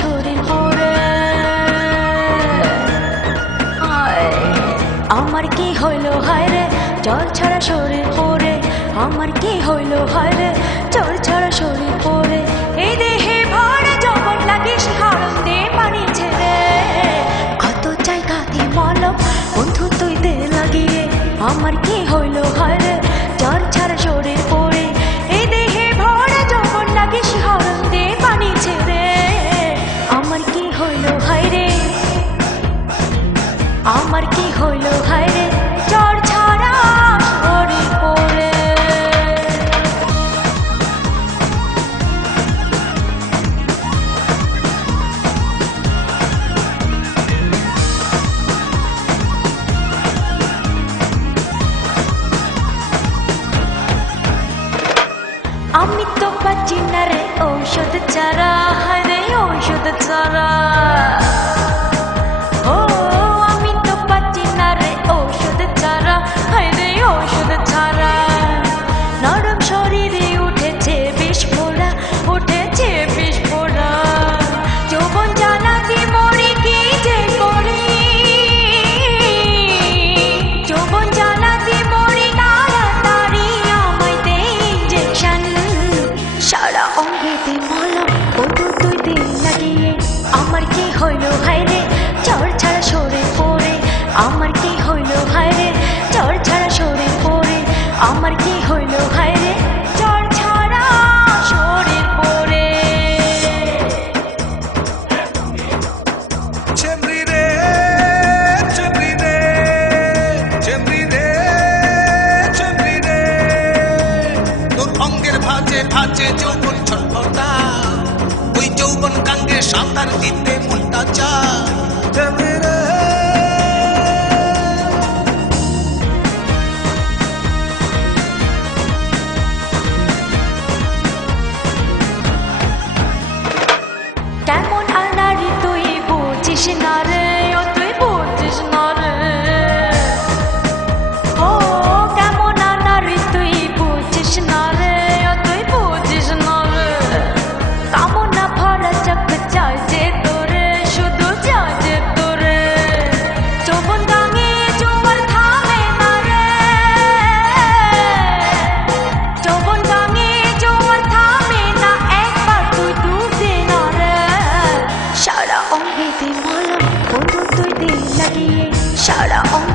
শরীর পড়ে আমার কি হইল হায় রে জল ছাড়া শরীর পড়ে আমার কি হইল হায় রে জল ছাড়া শরীর পড়ে এই দেহে ভরা যখন লাগে শিহরণ দিয়ে পানি ছেড়ে কত জায়গাতে মলম বন্ধু তুই দে লাগিয়ে আমার কি হইল হায় রে জল ছাড়া শরীর পড়ে এই দেহে ভরা যখন লাগে শিহরণ দিয়ে পানি ছেড়ে আমার কি হইল হায় রে আমার কি হইল হায় রে জ্বর ছাড়া শরীর পড়ে আমি তো পাচ্ছি না রে ঔষধ ছাড়া হায় রে ঔষধ ছাড়া নরম শরীরে উঠেছে বিস্ফোরা উঠেছে বিস্ফোরা যৌবন জানাতে মরি কি যে করি যৌবন জানাতে মরি তাড়াতাড়ি আমায় দে ইঞ্জেকশন সারা অঙ্গেতে মলম বন্ধু তুই দে লাগিয়ে আমার কি হইল হায় রে জ্বর ছাড়া শরীর পড়ে আমার কি হইল হায় রে জ্বর ছাড়া শরীর পড়ে আমার কি হইল হায় রে জ্বর ছাড়া শরীর পড়ে চেমরি রে চেমরি রে চেমরি রে চেমরি রে তোর অঙ্গের ভাঁজে ভাঁজে যৌবন ছটফটা ওই যৌবন কাঙ্গে সাঁতার দিতে মনটা চায় চেমরি রে কেমন আনারি তুই বুঝিস না রে ও তুই বুঝিস না রে ও কেমন আনারি তুই বুঝিস না রে ও তুই বুঝিস না রে কামনা ভরা চক চাই যে তোরে শুধু চাই যে তোরে যৌবন গাঙে জোয়ার থামে না রে যৌবন গাঙে জোয়ার থামে না একবার তুই ডুব দে না রে সারা অঙ্গেতে মলম বন্ধু তুই দে লাগিয়ে সারা অঙ্গ